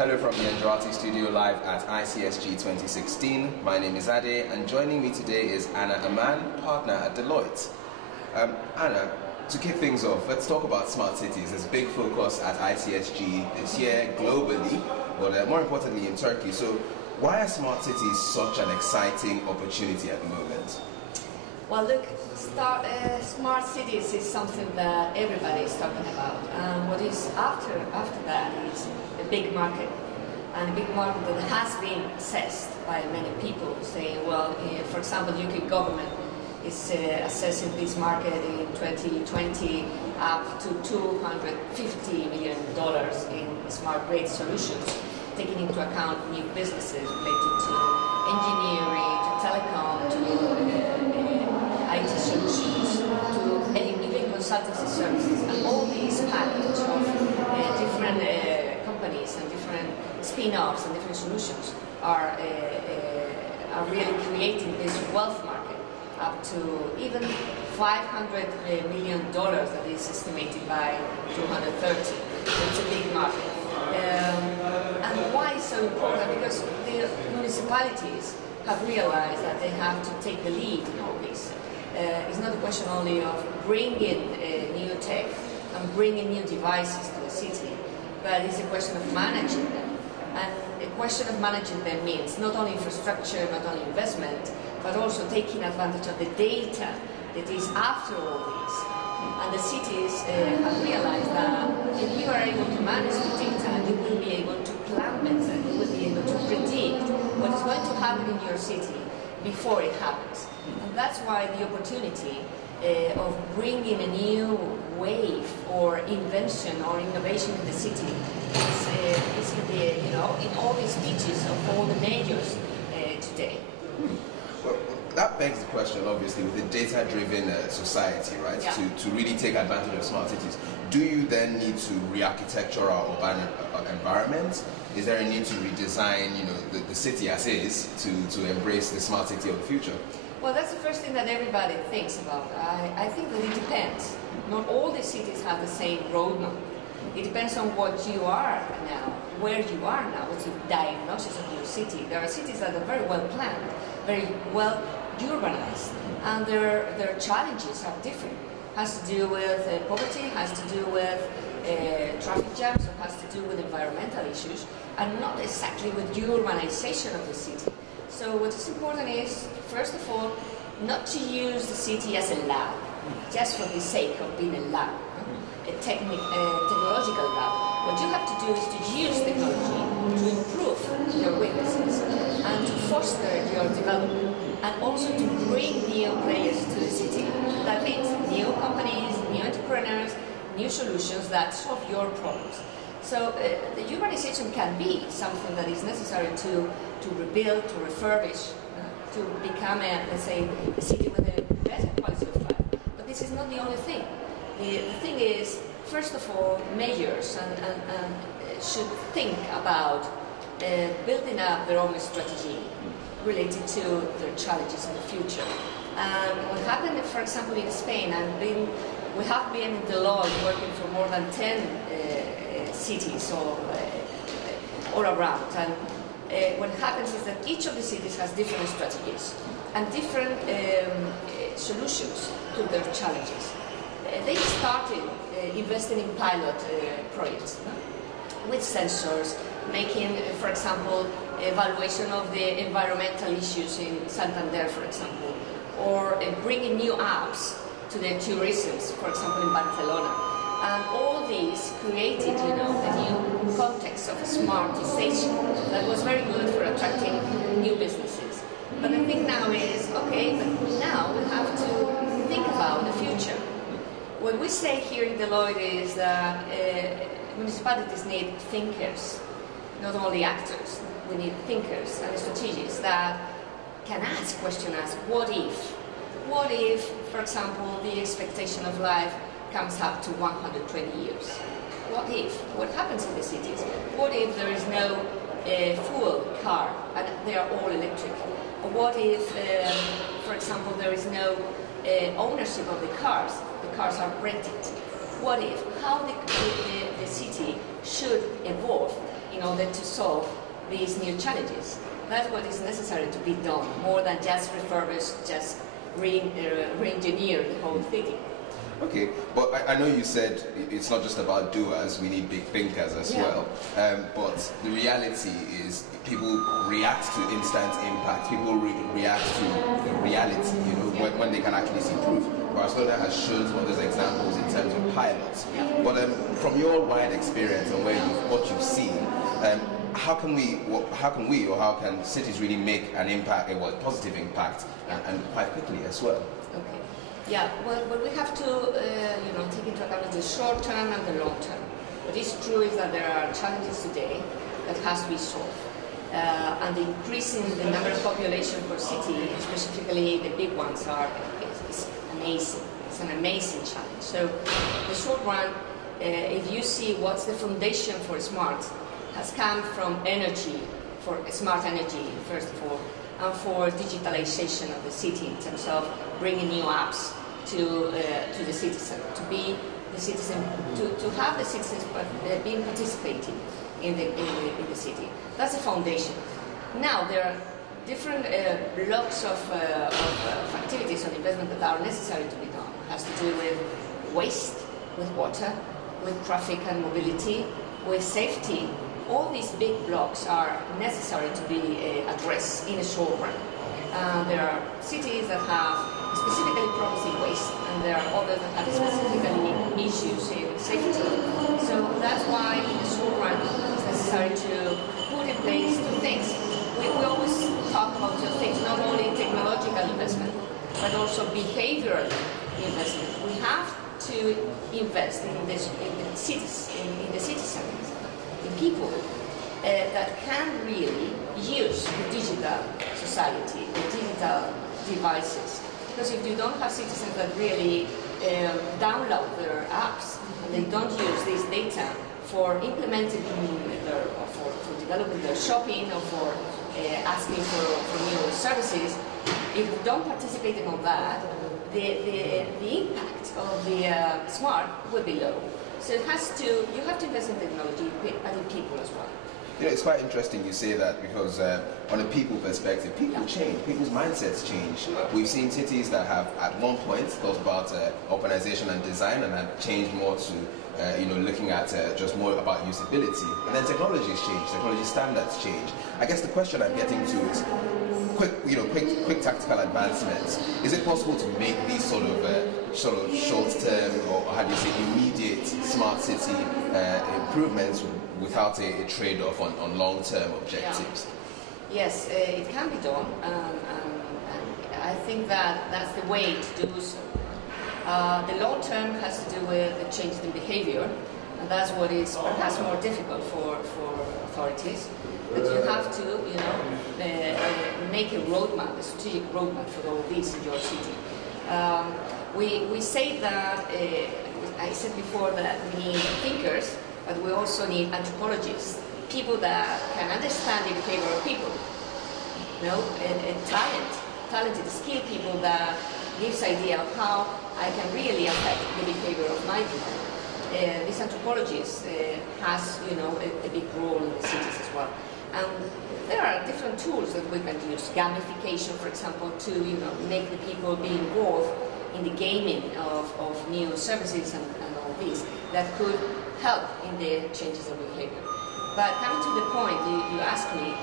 Hello from the Andrati studio live at ICSG 2016. My name is Ade, and joining me today is Anna Aman, partner at Deloitte. Anna, to kick things off, let's talk about smart cities. There's a big focus at ICSG this year, globally, but more importantly in Turkey. So why are smart cities such an exciting opportunity at the moment? Well, look, smart cities is something that everybody is talking about. What is after that is a big market, and a big market that has been assessed by many people, saying, well, for example, UK government is assessing this market in 2020 up to $250 million in smart grid solutions, taking into account new businesses related to engineering, to telecom, to IT solutions, to even consultancy services, and all these package of different companies and different spin-offs and different solutions are really creating this wealth market up to even $500 million that is estimated by 2030. So it's a big market. And why is so important? Because the municipalities have realized that they have to take the lead in all this. It's not a question only of bringing new tech and bringing new devices to the city, but it's a question of managing them. And a question of managing them means not only infrastructure, not only investment, but also taking advantage of the data that is after all this. And the cities have realized that if you are able to manage the data, you will be able to plan better, you will be able to predict what is going to happen in your city before it happens. And that's why the opportunity of bringing a new wave or invention or innovation in the city is in all the speeches of all the mayors today. Well, that begs the question, obviously, with a data-driven society, right? Yeah. To really take advantage of smart cities, do you then need to re-architecture our urban environment? Is there a need to redesign, the city as is to embrace the smart city of the future? Well, that's the first thing that everybody thinks about. I think that it depends. Not all the cities have the same roadmap. It depends on what you are now, where you are now, what's the diagnosis of your city. There are cities that are very well planned, very well urbanized, and their challenges are different. Has to do with poverty, has to do with traffic jams, or has to do with environmental issues, and not exactly with urbanization of the city. So what is important is, first of all, not to use the city as a lab, just for the sake of being a lab, a technological lab. What you have to do is to use technology to improve your weaknesses and to foster your development, and also to bring new players to the city. That means new companies, new entrepreneurs, new solutions that solve your problems. So the urbanization can be something that is necessary to rebuild, to refurbish, to become, let's say, a city with a better quality of life. But this is not the only thing. The thing is, first of all, mayors should think about building up their own strategy related to their challenges in the future. What happened, for example, in Spain, we have been in Deloitte working for more than 10 cities all around. And what happens is that each of the cities has different strategies and different solutions to their challenges. They started investing in pilot projects with sensors, making, for example, evaluation of the environmental issues in Santander, for example, or bringing new apps to the tourism, for example, in Barcelona. And all these created, a new context of smartization that was very good for attracting new businesses. But the thing now is, okay, but now we have to think about the future. What we say here in Deloitte is that municipalities need thinkers, not only actors. We need thinkers and strategists that can question us, what if? What if, for example, the expectation of life comes up to 120 years? What if? What happens in the cities? What if there is no fuel car and they are all electric? Or what if, for example, there is no ownership of the cars are rented? What if? How the city should evolve in in order to solve these new challenges. That's what is necessary to be done, more than just refurbish, just re-engineer the whole city. Okay, but I know you said it's not just about doers, we need big thinkers as well. But the reality is people react to instant impact, people react to reality, you know, when they can actually see proof. Barcelona has shown some of those examples in terms of pilots. But from your wide experience and what you've seen, how can cities really make an impact, a positive impact, and quite quickly as well? Okay. Yeah, well, we have to take into account the short term and the long term. What is true is that there are challenges today that has to be solved. And increasing the number of population per city, specifically the big ones, is amazing. It's an amazing challenge. So the short run, if you see what's the foundation for smart, has come from energy, for smart energy, first of all, and for digitalization of the city in terms of bringing new apps to the citizen, to be the citizen, to have the citizens being participating in the city. That's the foundation. Now there are different blocks of activities and investment that are necessary to be done. It has to do with waste, with water, with traffic and mobility, with safety. All these big blocks are necessary to be addressed in a short run. There are cities that have specifically problems in waste, and there are others that have specifically issues in safety. So that's why in the short run it's necessary to put in place two things. We always talk about two things, not only technological investment, but also behavioral investment. We have to invest in the cities, in the citizens, in people that can really use the digital society, the digital devices. Because if you don't have citizens that really download their apps and they don't use this data for implementing for developing their shopping or for asking for new services, if you don't participate in all that, the impact of the smart will be low. So you have to invest in technology and in people as well. You know, it's quite interesting you say that because on a people perspective, people change, people's mindsets change. We've seen cities that have at one point thought about urbanization and design and had changed more to looking at just more about usability. And then technologies change, technology standards change. I guess the question I'm getting to is quick tactical advancements. Is it possible to make these sort of short-term or how do you say immediate smart city improvements without a trade-off on long-term objectives? Yeah. Yes, it can be done, and I think that's the way to do so. The long term has to do with the change in behavior, and that's what is perhaps more difficult for authorities. But you have to, make a roadmap, a strategic roadmap for all this in your city. We say that, I said before that we need thinkers, but we also need anthropologists, people that can understand the behavior of people, and talented, skilled people that gives idea of how I can really affect the behavior of my people. This anthropologist has, a big role in the cities as well. And there are different tools that we can use. Gamification, for example, to make the people be involved in the gaming of new services and all this that could help in the changes of behavior. But coming to the point, you asked me,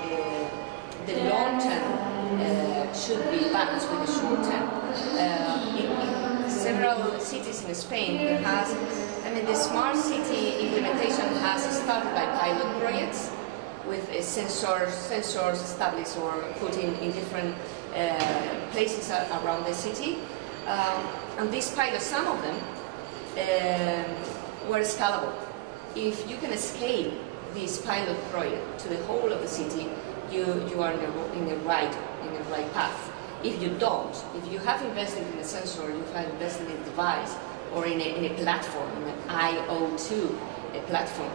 the long term should be balanced with the short term. In several cities in Spain, the smart city implementation has started by pilot projects with sensors established or put in different places around the city. And these pilots, some of them, were scalable. If you can scale this pilot project to the whole of the city, you are in the right path. If you don't, if you have invested in a sensor, you have invested in a device or in a platform, in an IoT platform,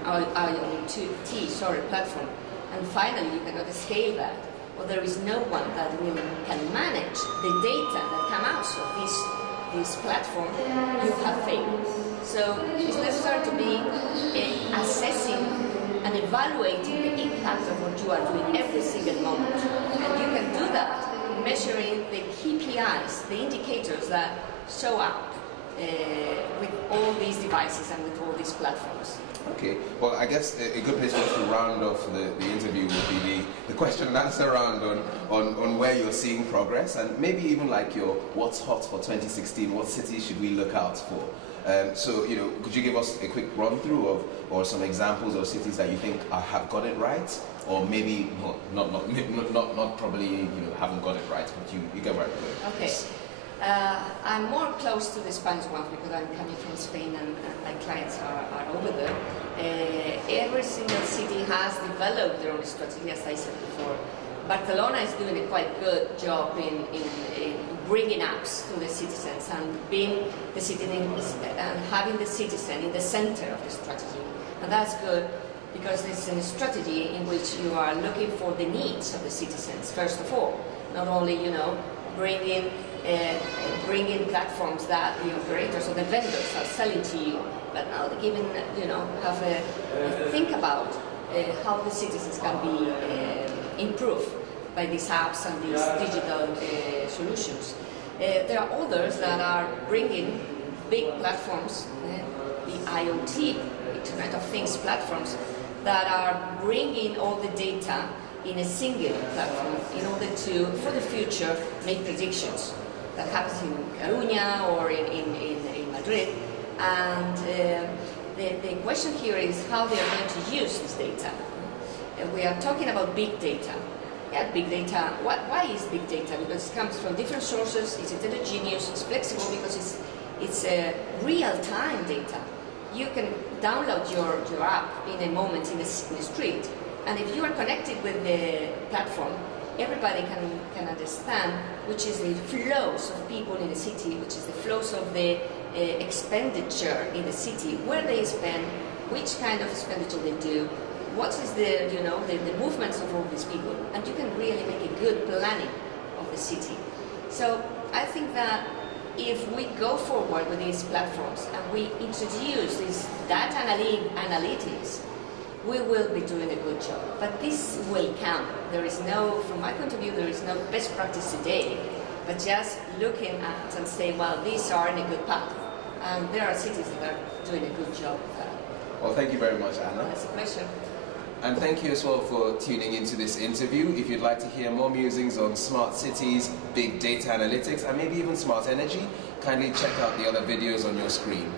platform, and finally you cannot scale that, or there is no one that really can manage the data that come out of this platform, you have failed. So it's necessary to be assessing and evaluating the impact of what you are doing every single moment. And you can do that measuring the KPIs, the indicators that show up with all these devices and with all these platforms. Okay, well, I guess a good place for us to round off the interview would be the question and answer round on where you're seeing progress, and maybe even like your what's hot for 2016, what cities should we look out for? So, you know, could you give us a quick run through of, or some examples of cities that you think have got it right, or maybe not probably, you know, haven't got it right, but you get where I'm going. Okay. I'm more close to the Spanish ones because I'm coming from Spain and my clients are over there. Every single city has developed their own strategy, as I said before. Barcelona is doing a quite good job in bringing apps to the citizens and being the citizen and having the citizen in the center of the strategy. And that's good because it's a strategy in which you are looking for the needs of the citizens, first of all. Not only, you know, bringing platforms that the operators or the vendors are selling to you, but now even, you know, have a think about how the citizens can be improved by these apps and these digital solutions. There are others that are bringing big platforms, the IoT, Internet of Things platforms, that are bringing all the data in a single platform in order to, for the future, make predictions. That happens in Catalunya or in Madrid. And the question here is how they are going to use this data. We are talking about big data. Yeah, big data. Why is big data? Because it comes from different sources, it's heterogeneous, it's flexible because it's real-time data. You can download your app in a moment in the street, and if you are connected with the platform, everybody can understand which is the flows of people in the city, which is the flows of the expenditure in the city, where they spend, which kind of expenditure they do, what is the movements of all these people, and you can really make a good planning of the city. So I think that if we go forward with these platforms and we introduce this data analytics, we will be doing a good job. But this will count. There is no, from my point of view, there is no best practice today, but just looking at and say, well, these are in a good path. And there are cities that are doing a good job of that. Well, thank you very much, Anna. It's a pleasure. And thank you as well for tuning into this interview. If you'd like to hear more musings on smart cities, big data analytics, and maybe even smart energy, kindly check out the other videos on your screen.